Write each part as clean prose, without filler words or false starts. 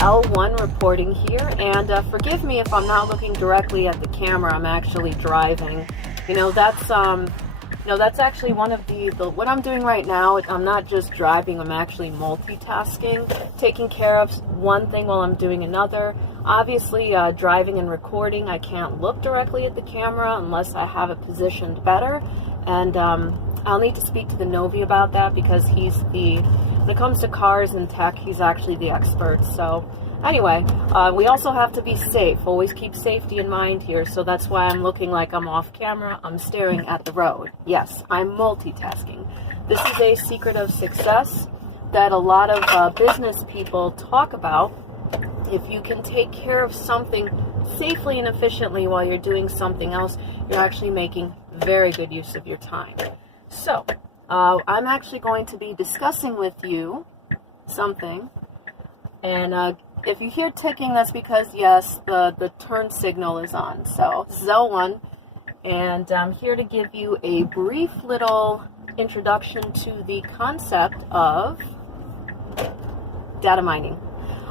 L1 reporting here, and forgive me if I'm not looking directly at the camera. I'm actually driving. That's actually one of the what I'm doing right now. I'm not just driving, I'm actually multitasking, taking care of one thing while I'm doing another. Obviously, driving and recording, I can't look directly at the camera unless I have it positioned better, and I'll need to speak to the Novi about that, because when it comes to cars and tech, he's actually the expert. So anyway, we also have to be safe. Always keep safety in mind here. So that's why I'm looking like I'm off camera. I'm staring at the road. Yes, I'm multitasking. This is a secret of success that a lot of business people talk about. If you can take care of something safely and efficiently while you're doing something else, you're actually making very good use of your time. So I'm actually going to be discussing with you something, and if you hear ticking, that's because, yes, the turn signal is on. So this is L1, and I'm here to give you a brief little introduction to the concept of data mining.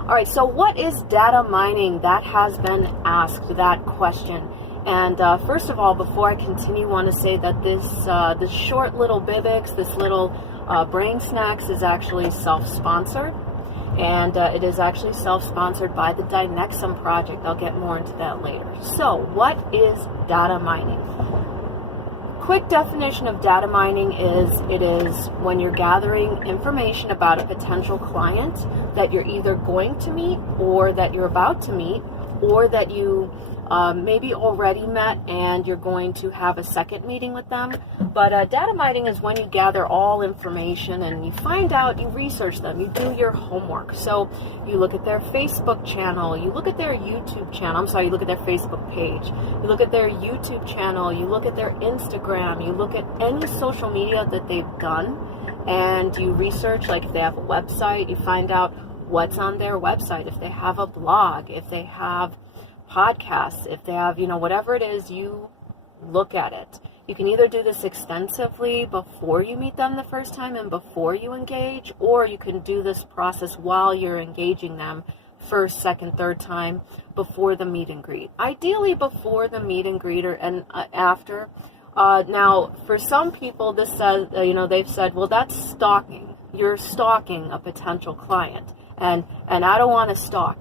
All right, so what is data mining? That has been asked, that question. And first of all, before I continue, I want to say that this short little BIBX, this little BrainSnax, is actually self-sponsored. And it is actually self-sponsored by the Dynexum project. I'll get more into that later. So, what is data mining? Quick definition of data mining is, it is when you're gathering information about a potential client that you're either going to meet, or that you're about to meet, or that you maybe already met and you're going to have a second meeting with them. But data mining is when you gather all information and you find out, you research them, you do your homework. So you look at their Facebook channel, you look at their YouTube channel, you look at their Facebook page, you look at their YouTube channel, you look at their Instagram, you look at any social media that they've done, and you research, like if they have a website, you find out what's on their website, if they have a blog, if they have podcasts, if they have, whatever it is, you look at it. You can either do this extensively before you meet them the first time and before you engage, or you can do this process while you're engaging them first, second, third time before the meet and greet. Ideally before the meet and greet and after. Now, for some people, this says, they've said, well, that's stalking. You're stalking a potential client, and I don't want to stalk.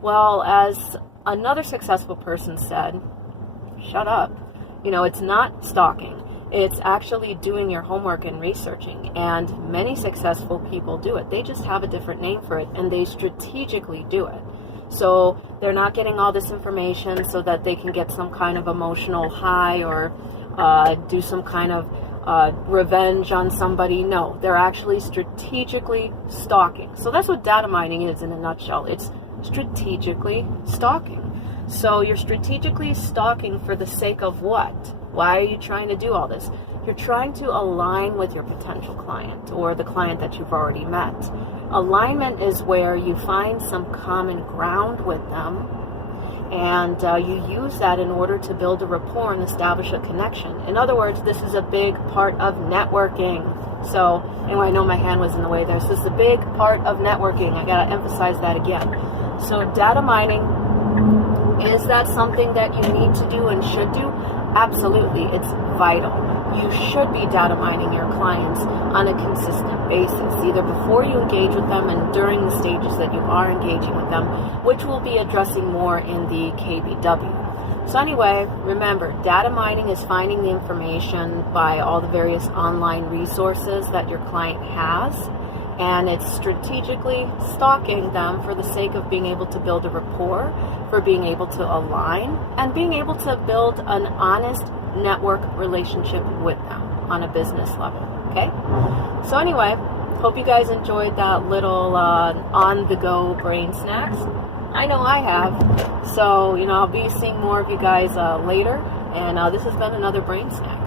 Well, as another successful person said, shut up. It's not stalking. It's actually doing your homework and researching. And many successful people do it. They just have a different name for it, and they strategically do it. So they're not getting all this information so that they can get some kind of emotional high or do some kind of revenge on somebody. No, they're actually strategically stalking. So that's what data mining is in a nutshell. It's strategically stalking. So you're strategically stalking for the sake of what? Why are you trying to do all this? You're trying to align with your potential client, or the client that you've already met. Alignment is where you find some common ground with them, and you use that in order to build a rapport and establish a connection. In other words, this is a big part of networking. So anyway, I know my hand was in the way there. So this is a big part of networking. I gotta emphasize that again. So data mining, is that something that you need to do and should do? Absolutely, it's vital. You should be data mining your clients on a consistent basis, either before you engage with them and during the stages that you are engaging with them, which we'll be addressing more in the KBW. So anyway, remember, data mining is finding the information by all the various online resources that your client has, and it's strategically stalking them for the sake of being able to build a rapport, for being able to align, and being able to build an honest network relationship with them on a business level, okay? So anyway, hope you guys enjoyed that little on-the-go BrainSnax. I know I have. So, I'll be seeing more of you guys later, and this has been another BrainSnax.